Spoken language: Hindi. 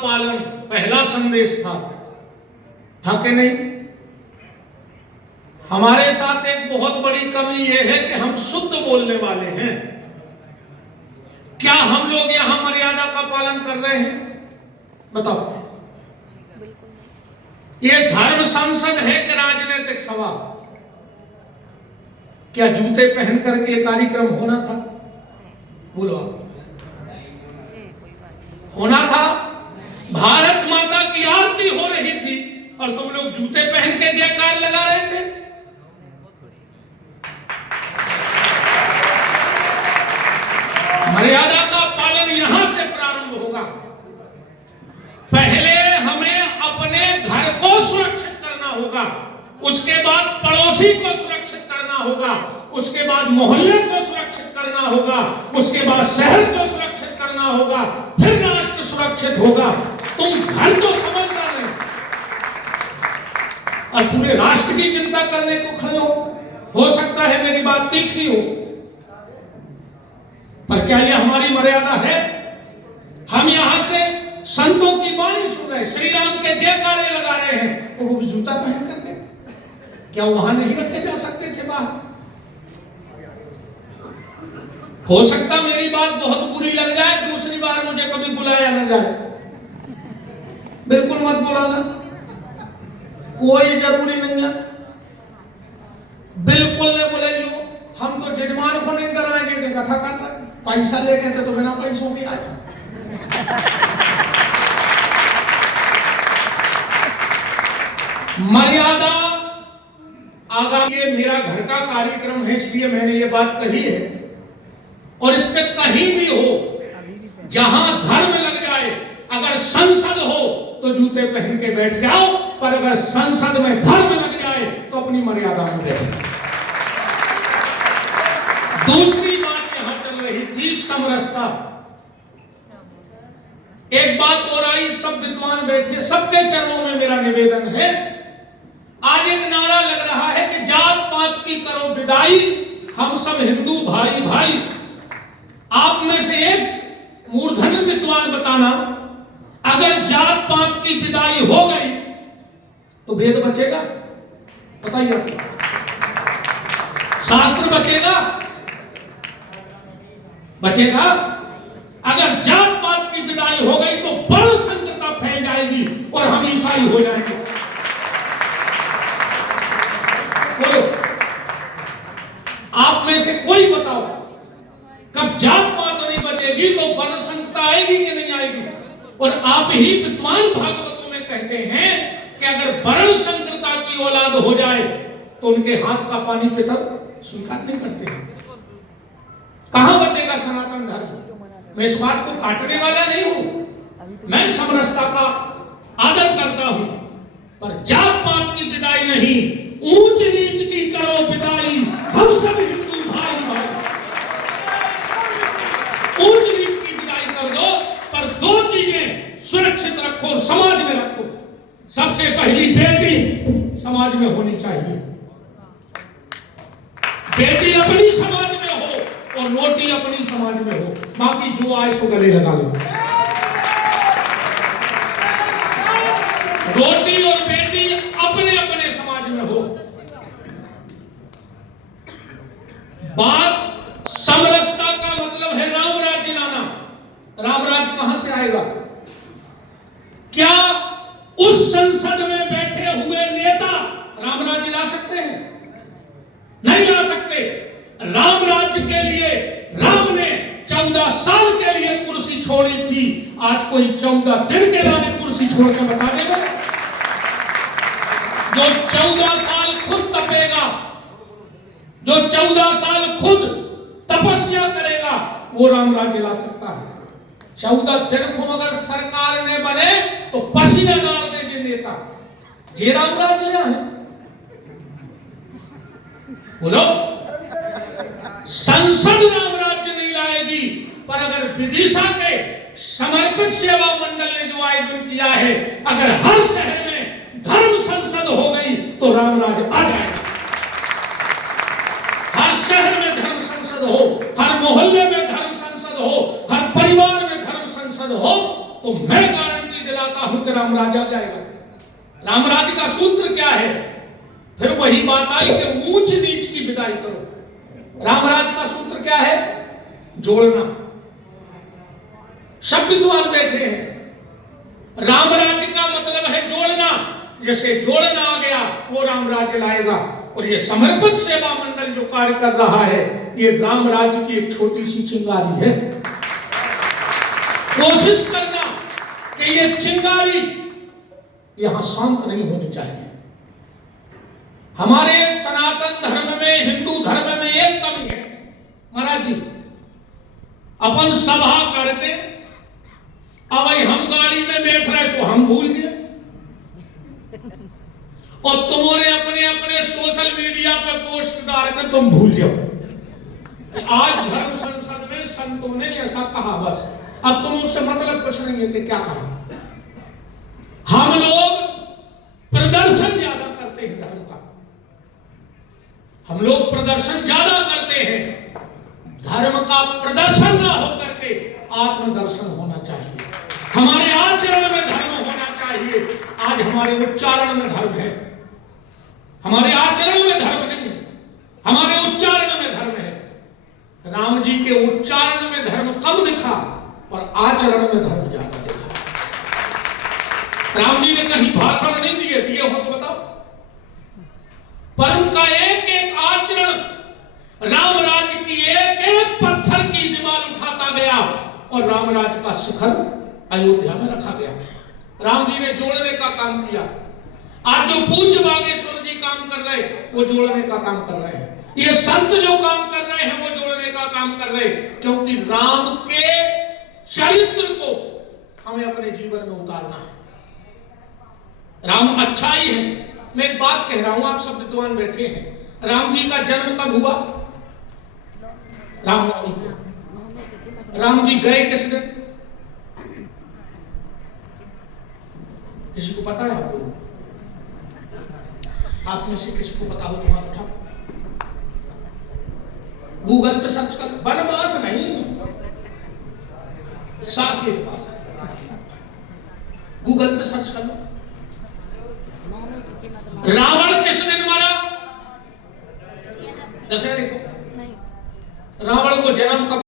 पालन पहला संदेश था कि नहीं? हमारे साथ एक बहुत बड़ी कमी यह है कि हम शुद्ध बोलने वाले हैं। क्या हम लोग यहां मर्यादा का पालन कर रहे हैं? बताओ। ये धर्म संसद है कि राजनीतिक सभा? क्या जूते पहन करके ये कार्यक्रम होना था? बोलो आप। होना था? भारत माता की आरती हो रही थी और तुम लोग जूते पहन के जयकार लगा रहे थे। मर्यादा का पालन यहां से प्रारंभ होगा। पहले हमें अपने घर को सुरक्षित करना होगा, उसके बाद पड़ोसी को सुरक्षित करना होगा, उसके बाद मोहल्ले को सुरक्षित करना होगा, उसके बाद शहर को सुरक्षित करना होगा, फिर राष्ट्र सुरक्षित होगा। तुम घर तो समझदार नहीं और पूरे राष्ट्र की चिंता करने को खड़े हो सकता है मेरी बात तीखी हो, पर क्या यह हमारी मर्यादा है? हम यहां से संतों की वाणी सुन रहे, श्री राम के जयकारे लगा रहे हैं, तो वो भी जूता पहन करके, क्या वहां नहीं रखे जा सकते थे बाहर? हो सकता मेरी बात बहुत बुरी लग जाए, दूसरी बार मुझे कभी बुलाया न जाए। बिल्कुल मत बुलाना, कोई जरूरी नहीं है, बिल्कुल नहीं बुलाइयो। हम तो जजमान को नहीं डराएंगे कि कथा कर रहे, पैसा लेके थे तो बिना पैसों के आए। मर्यादा आगामी, ये मेरा घर का कार्यक्रम है इसलिए मैंने ये बात कही है, और इस पे कहीं भी हो जहां धर्म लग जाए, अगर संसद हो तो जूते पहन के बैठ जाओ, पर अगर संसद में धर्म लग जाए तो अपनी मर्यादा में बैठो। दूसरी बात यहां चल रही थी समरसता। एक बात और आई, सब विद्वान बैठे, सबके चरणों में मेरा निवेदन है, आज एक नारा लग रहा है कि जात पात की करो विदाई, हम सब हिंदू भाई भाई। आप में से एक मूर्धन्य विद्वान बताना, अगर जात पात की विदाई हो गई तो वेद बचेगा? बताइए, शास्त्र बचेगा? बचेगा? अगर जात पात की विदाई हो गई तो बड़ी संकटता फैल जाएगी और हम ईसाई हो जाएंगे। बोलो, आप में से कोई बताओ, कब जात पात नहीं बचेगी तो वर्ण संकटता आएगी कि नहीं आएगी? और आप ही विद्वान भागवतों में कहते हैं कि अगर वर्ण संकरता की औलाद हो जाए तो उनके हाथ का पानी पितर स्वीकार नहीं करते। कहां बचेगा सनातन धर्म? मैं इस बात को काटने वाला नहीं हूं, मैं समरसता का आदर करता हूं, पर जात पात की विदाई नहीं, ऊंच नीच की करो विदाई, हम सब हिंदू भाई भाई। ऊंच नीच की विदाई कर दो, पर दो चीजें सुरक्षित रखो, समाज में रखो। सबसे पहली, बेटी समाज में होनी चाहिए, बेटी अपनी समाज में हो और रोटी अपनी समाज में हो, बाकी जो आए सो गले लगा लो। रोटी और बेटी अपने अपने समाज में हो। बात समरसता का मतलब है राम राज्य लाना। राम राज्य कहां से आएगा? क्या उस संसद में बैठे हुए नेता राम राज्य ला सकते हैं? नहीं ला सकते। राम राज्य के लिए राम ने 14 साल के लिए कुर्सी छोड़ी थी, आज कोई 14 दिन के लिए कुर्सी छोड़ के बता देगा? जो 14 साल खुद तपेगा, जो 14 साल खुद तपस्या करेगा, वो राम राज्य ला सकता है। 14 दिन को अगर सरकार ने बने तो पसीना गाड़ देंगे नेता, जे राम राज्य लिया है। बोलो, संसद राम राज्य नहीं लाएगी, पर अगर विदिशा के समर्पित सेवा मंडल ने जो आयोजन किया है, अगर हर शहर में धर्म संसद हो गई तो राम राज्य आ जाएगा। हर शहर में धर्म संसद हो, हर मोहल्ले में धर्म संसद हो, हर परिवार में धर्म संसद हो, तो मैं गारंटी दिलाता हूं कि रामराज आ जाएगा। रामराज का सूत्र क्या है? फिर वही बात आई कि ऊंच नीच की विदाई करो। रामराज का सूत्र क्या है? जोड़ना। सब विद्वान बैठे हैं। रामराज का मतलब है जोड़ना। जैसे जोड़ना आ गया वो रामराज्य लाएगा। और ये समर्पित सेवा मंडल जो कार्य कर रहा है, ये रामराज्य की एक छोटी सी चिंगारी है। कोशिश करना कि ये चिंगारी यहां शांत नहीं होनी चाहिए। हमारे सनातन धर्म में, हिंदू धर्म में एक कमी है महाराज जी, अपन सभा करके अब हम गाड़ी में बैठ रहे सो हम भूल गए, और तुम्हारे अपने अपने सोशल मीडिया पे पोस्ट डालकर तुम भूल जाओ। आज धर्म संसद में संतों ने ऐसा कहा, बस अब तुम उससे मतलब कुछ नहीं है कि क्या कहा। हम लोग प्रदर्शन ज्यादा करते हैं धर्म का, हम लोग प्रदर्शन ज्यादा करते हैं। धर्म का प्रदर्शन ना होकर के आत्मदर्शन होना चाहिए। हमारे आचरण में धर्म होना चाहिए। आज हमारे उच्चारण में धर्म है, हमारे आचरण में धर्म नहीं, हमारे उच्चारण में धर्म है। राम जी के उच्चारण में धर्म कम दिखा और आचरण में धर्म ज्यादा दिखा। राम जी ने कहीं भाषण नहीं दिए हो तो बताओ। परम का एक एक आचरण, राम राज्य की एक एक पत्थर की दीवार उठाता गया और रामराज का शिखर अयोध्या में रखा गया। राम जी ने जोड़ने का काम किया। आज जो पूज्य बागेश्वर जी काम कर रहे वो जोड़ने का काम कर रहे हैं। ये संत जो काम कर रहे हैं वो जोड़ने का काम कर रहे हैं, क्योंकि राम के चरित्र को हमें अपने जीवन में उतारना है। राम अच्छा ही है। मैं एक बात कह रहा हूं, आप सब विद्वान बैठे हैं। राम जी का जन्म कब हुआ? रामनवमी को। राम जी गए किस दिन? किसी को पता है? आपको, आप में से किसी को पता हो तो हाथ उठाओ। गूगल पे सर्च कर, वनवास नहीं, साकेत वास, गूगल पे सर्च कर लो। रावण किस दिन मरा? दशहरे को। रावण को जन्म कब